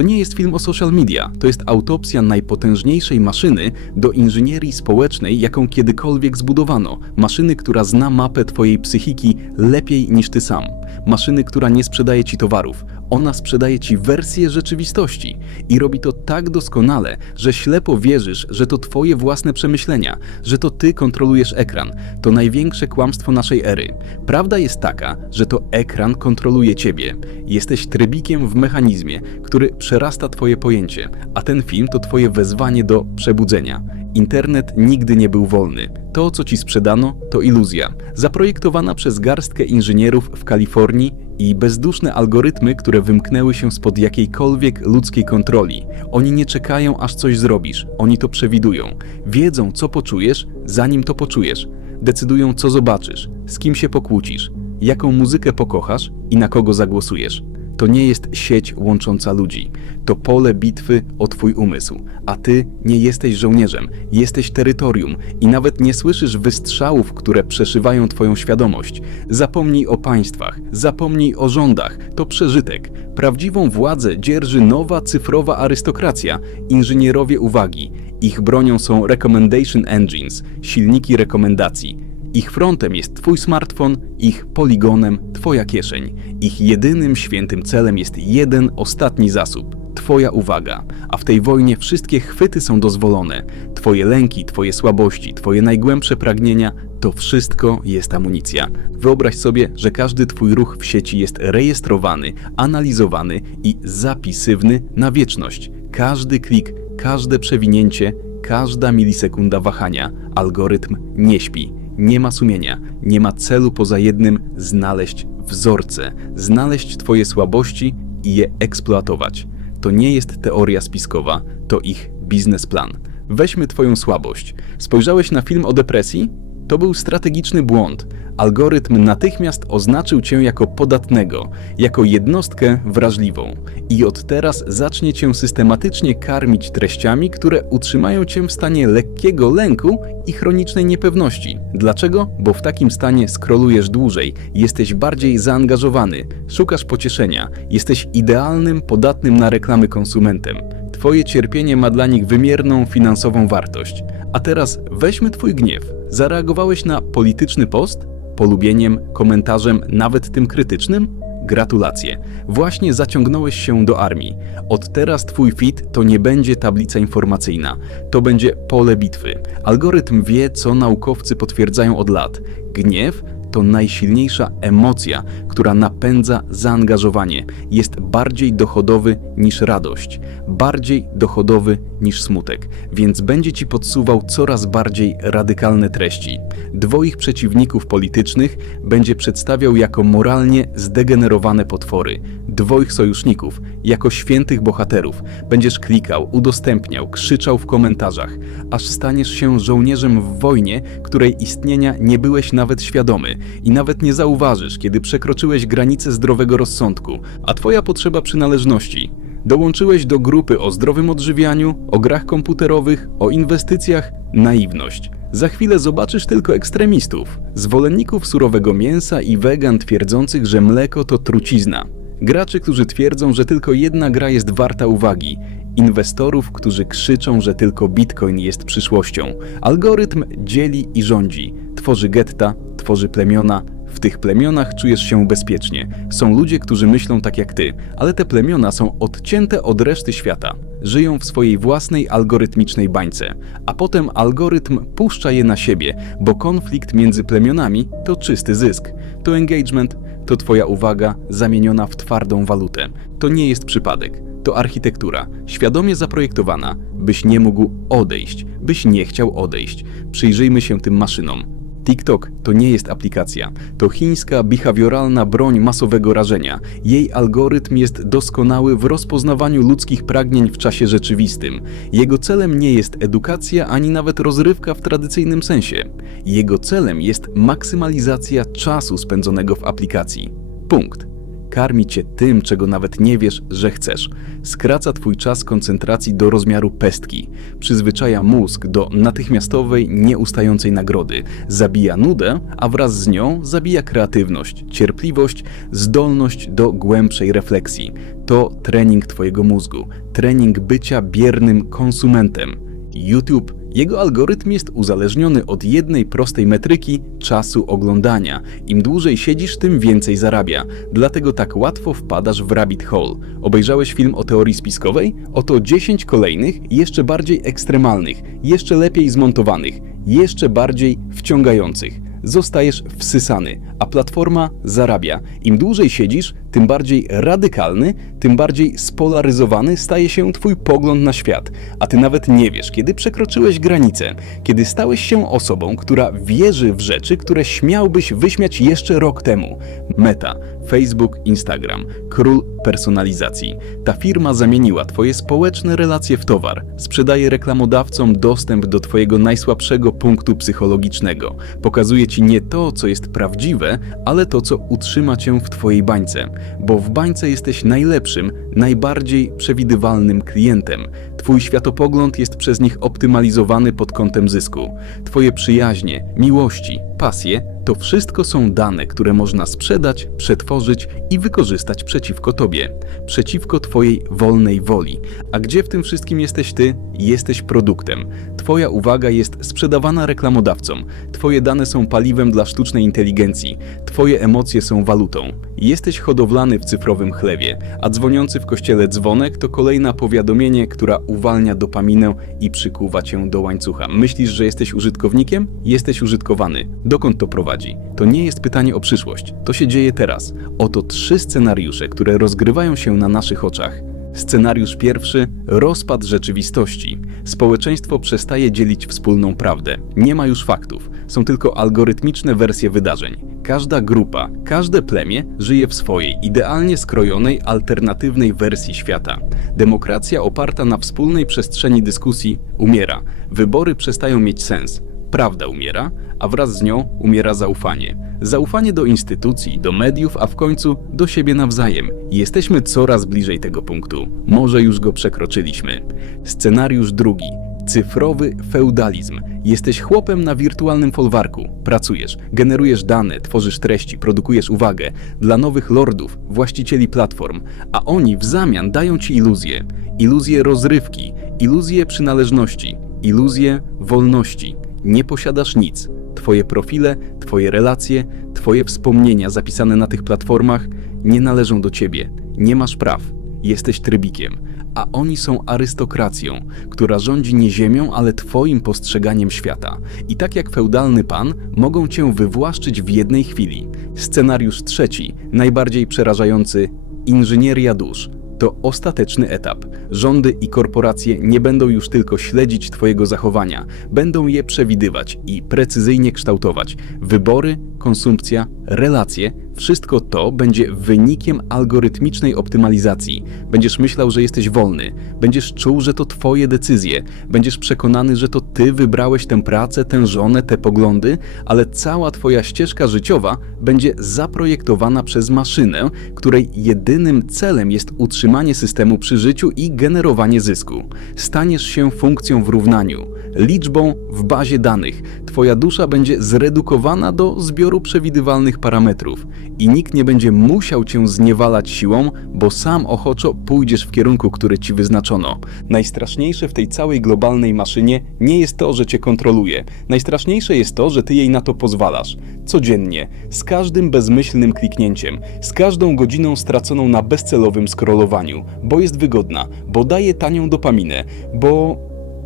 To nie jest film o social media, to jest autopsja najpotężniejszej maszyny do inżynierii społecznej, jaką kiedykolwiek zbudowano. Maszyny, która zna mapę twojej psychiki lepiej niż ty sam. Maszyny, która nie sprzedaje ci towarów. Ona sprzedaje ci wersję rzeczywistości i robi to tak doskonale, że ślepo wierzysz, że to twoje własne przemyślenia, że to ty kontrolujesz ekran. To największe kłamstwo naszej ery. Prawda jest taka, że to ekran kontroluje ciebie. Jesteś trybikiem w mechanizmie, który przerasta twoje pojęcie, a ten film to twoje wezwanie do przebudzenia. Internet nigdy nie był wolny. To, co ci sprzedano, to iluzja, zaprojektowana przez garstkę inżynierów w Kalifornii i bezduszne algorytmy, które wymknęły się spod jakiejkolwiek ludzkiej kontroli. Oni nie czekają, aż coś zrobisz, oni to przewidują. Wiedzą, co poczujesz, zanim to poczujesz. Decydują, co zobaczysz, z kim się pokłócisz, jaką muzykę pokochasz i na kogo zagłosujesz. To nie jest sieć łącząca ludzi. To pole bitwy o twój umysł. A ty nie jesteś żołnierzem, jesteś terytorium i nawet nie słyszysz wystrzałów, które przeszywają twoją świadomość. Zapomnij o państwach, zapomnij o rządach. To przeżytek. Prawdziwą władzę dzierży nowa cyfrowa arystokracja, inżynierowie uwagi. Ich bronią są recommendation engines, silniki rekomendacji. Ich frontem jest Twój smartfon, ich poligonem Twoja kieszeń. Ich jedynym świętym celem jest jeden ostatni zasób Twoja uwaga. A w tej wojnie wszystkie chwyty są dozwolone. Twoje lęki, Twoje słabości, Twoje najgłębsze pragnienia to wszystko jest amunicja. Wyobraź sobie, że każdy Twój ruch w sieci jest rejestrowany, analizowany i zapisywny na wieczność. Każdy klik, każde przewinięcie, każda milisekunda wahania. Algorytm nie śpi nie ma sumienia, nie ma celu poza jednym znaleźć wzorce, znaleźć Twoje słabości i je eksploatować. To nie jest teoria spiskowa, to ich biznesplan. Weźmy Twoją słabość. Spojrzałeś na film o depresji? To był strategiczny błąd. Algorytm natychmiast oznaczył cię jako podatnego, jako jednostkę wrażliwą i od teraz zacznie cię systematycznie karmić treściami, które utrzymają cię w stanie lekkiego lęku i chronicznej niepewności. Dlaczego? Bo w takim stanie skrolujesz dłużej, jesteś bardziej zaangażowany, szukasz pocieszenia, jesteś idealnym, podatnym na reklamy konsumentem. Twoje cierpienie ma dla nich wymierną finansową wartość. A teraz weźmy Twój gniew. Zareagowałeś na polityczny post? Polubieniem, komentarzem, nawet tym krytycznym? Gratulacje. Właśnie zaciągnąłeś się do armii. Od teraz Twój fit to nie będzie tablica informacyjna. To będzie pole bitwy. Algorytm wie, co naukowcy potwierdzają od lat. Gniew to najsilniejsza emocja, która napędza zaangażowanie. Jest bardziej dochodowy niż radość, bardziej dochodowy niż smutek, więc będzie ci podsuwał coraz bardziej radykalne treści. Dwoich przeciwników politycznych będzie przedstawiał jako moralnie zdegenerowane potwory, dwoich sojuszników jako świętych bohaterów. Będziesz klikał, udostępniał, krzyczał w komentarzach, aż staniesz się żołnierzem w wojnie, której istnienia nie byłeś nawet świadomy i nawet nie zauważysz, kiedy przekroczyłeś granice zdrowego rozsądku, a twoja potrzeba przynależności. Dołączyłeś do grupy o zdrowym odżywianiu, o grach komputerowych, o inwestycjach, naiwność. Za chwilę zobaczysz tylko ekstremistów, zwolenników surowego mięsa i wegan twierdzących, że mleko to trucizna. Graczy, którzy twierdzą, że tylko jedna gra jest warta uwagi. Inwestorów, którzy krzyczą, że tylko bitcoin jest przyszłością. Algorytm dzieli i rządzi. Tworzy getta, tworzy plemiona. W tych plemionach czujesz się bezpiecznie. Są ludzie, którzy myślą tak jak ty, ale te plemiona są odcięte od reszty świata. Żyją w swojej własnej algorytmicznej bańce, a potem algorytm puszcza je na siebie, bo konflikt między plemionami to czysty zysk. To engagement, to twoja uwaga zamieniona w twardą walutę. To nie jest przypadek. To architektura, świadomie zaprojektowana, byś nie mógł odejść, byś nie chciał odejść. Przyjrzyjmy się tym maszynom. TikTok to nie jest aplikacja, to chińska behawioralna broń masowego rażenia. Jej algorytm jest doskonały w rozpoznawaniu ludzkich pragnień w czasie rzeczywistym. Jego celem nie jest edukacja ani nawet rozrywka w tradycyjnym sensie. Jego celem jest maksymalizacja czasu spędzonego w aplikacji. Punkt. Karmi cię tym, czego nawet nie wiesz, że chcesz. Skraca twój czas koncentracji do rozmiaru pestki. Przyzwyczaja mózg do natychmiastowej, nieustającej nagrody. Zabija nudę, a wraz z nią zabija kreatywność, cierpliwość, zdolność do głębszej refleksji. To trening twojego mózgu. Trening bycia biernym konsumentem. YouTube jego algorytm jest uzależniony od jednej prostej metryki czasu oglądania. Im dłużej siedzisz, tym więcej zarabia. Dlatego tak łatwo wpadasz w rabbit hole. Obejrzałeś film o teorii spiskowej? Oto 10 kolejnych, jeszcze bardziej ekstremalnych, jeszcze lepiej zmontowanych, jeszcze bardziej wciągających. Zostajesz wsysany, a platforma zarabia. Im dłużej siedzisz, tym bardziej radykalny, tym bardziej spolaryzowany staje się Twój pogląd na świat, a Ty nawet nie wiesz, kiedy przekroczyłeś granicę, kiedy stałeś się osobą, która wierzy w rzeczy, które śmiałbyś wyśmiać jeszcze rok temu. Meta, Facebook, Instagram, król personalizacji. Ta firma zamieniła Twoje społeczne relacje w towar, sprzedaje reklamodawcom dostęp do Twojego najsłabszego punktu psychologicznego, pokazuje Ci nie to, co jest prawdziwe, ale to, co utrzyma Cię w Twojej bańce bo w bańce jesteś najlepszym, najbardziej przewidywalnym klientem. Twój światopogląd jest przez nich optymalizowany pod kątem zysku. Twoje przyjaźnie, miłości, pasje to wszystko są dane, które można sprzedać, przetworzyć i wykorzystać przeciwko Tobie, przeciwko Twojej wolnej woli. A gdzie w tym wszystkim jesteś Ty? Jesteś produktem. Twoja uwaga jest sprzedawana reklamodawcom. Twoje dane są paliwem dla sztucznej inteligencji. Twoje emocje są walutą. Jesteś hodowlany w cyfrowym chlewie, a dzwoniący w kościele dzwonek to kolejna powiadomienie, która uwalnia dopaminę i przykuwa cię do łańcucha. Myślisz, że jesteś użytkownikiem? Jesteś użytkowany. Dokąd to prowadzi? To nie jest pytanie o przyszłość. To się dzieje teraz. Oto trzy scenariusze, które rozgrywają się na naszych oczach. Scenariusz pierwszy rozpad rzeczywistości. Społeczeństwo przestaje dzielić wspólną prawdę. Nie ma już faktów, są tylko algorytmiczne wersje wydarzeń. Każda grupa, każde plemię żyje w swojej, idealnie skrojonej, alternatywnej wersji świata. Demokracja oparta na wspólnej przestrzeni dyskusji umiera. Wybory przestają mieć sens. Prawda umiera, a wraz z nią umiera zaufanie. Zaufanie do instytucji, do mediów, a w końcu do siebie nawzajem. Jesteśmy coraz bliżej tego punktu. Może już go przekroczyliśmy. Scenariusz drugi. Cyfrowy feudalizm. Jesteś chłopem na wirtualnym folwarku. Pracujesz, generujesz dane, tworzysz treści, produkujesz uwagę dla nowych lordów, właścicieli platform, a oni w zamian dają ci iluzję. Iluzję rozrywki, iluzję przynależności, iluzję wolności. Nie posiadasz nic. Twoje profile, Twoje relacje, Twoje wspomnienia zapisane na tych platformach nie należą do Ciebie. Nie masz praw. Jesteś trybikiem. A oni są arystokracją, która rządzi nie ziemią, ale Twoim postrzeganiem świata. I tak jak feudalny pan, mogą Cię wywłaszczyć w jednej chwili. Scenariusz trzeci, najbardziej przerażający inżynieria dusz. To ostateczny etap. Rządy i korporacje nie będą już tylko śledzić Twojego zachowania, będą je przewidywać i precyzyjnie kształtować. Wybory, konsumpcja, relacje wszystko to będzie wynikiem algorytmicznej optymalizacji. Będziesz myślał, że jesteś wolny, będziesz czuł, że to Twoje decyzje, będziesz przekonany, że to Ty wybrałeś tę pracę, tę żonę, te poglądy, ale cała Twoja ścieżka życiowa będzie zaprojektowana przez maszynę, której jedynym celem jest utrzymanie systemu przy życiu i generowanie zysku. Staniesz się funkcją w równaniu, liczbą w bazie danych. Twoja dusza będzie zredukowana do zbioru przewidywalnych parametrów i nikt nie będzie musiał cię zniewalać siłą, bo sam ochoczo pójdziesz w kierunku, który ci wyznaczono. Najstraszniejsze w tej całej globalnej maszynie nie jest to, że cię kontroluje. Najstraszniejsze jest to, że ty jej na to pozwalasz. Codziennie, z każdym bezmyślnym kliknięciem, z każdą godziną straconą na bezcelowym scrollowaniu, bo jest wygodna, bo daje tanią dopaminę, bo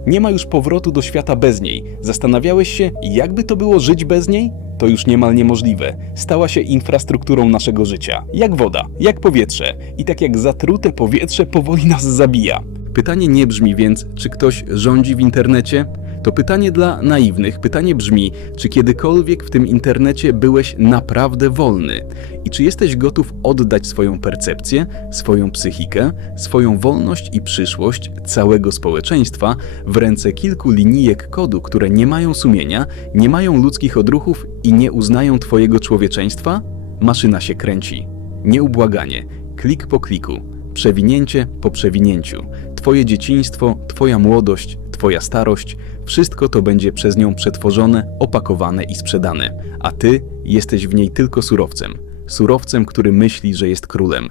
nie ma już powrotu do świata bez niej. Zastanawiałeś się, jakby to było żyć bez niej? To już niemal niemożliwe. Stała się infrastrukturą naszego życia. Jak woda, jak powietrze. I tak jak zatrute powietrze powoli nas zabija. Pytanie nie brzmi więc, czy ktoś rządzi w internecie? To pytanie dla naiwnych. Pytanie brzmi, czy kiedykolwiek w tym internecie byłeś naprawdę wolny? I czy jesteś gotów oddać swoją percepcję, swoją psychikę, swoją wolność i przyszłość całego społeczeństwa w ręce kilku linijek kodu, które nie mają sumienia, nie mają ludzkich odruchów i nie uznają Twojego człowieczeństwa? Maszyna się kręci. Nieubłaganie, klik po kliku, przewinięcie po przewinięciu. Twoje dzieciństwo, Twoja młodość, Twoja starość, wszystko to będzie przez nią przetworzone, opakowane i sprzedane, a Ty jesteś w niej tylko surowcem. Surowcem, który myśli, że jest królem.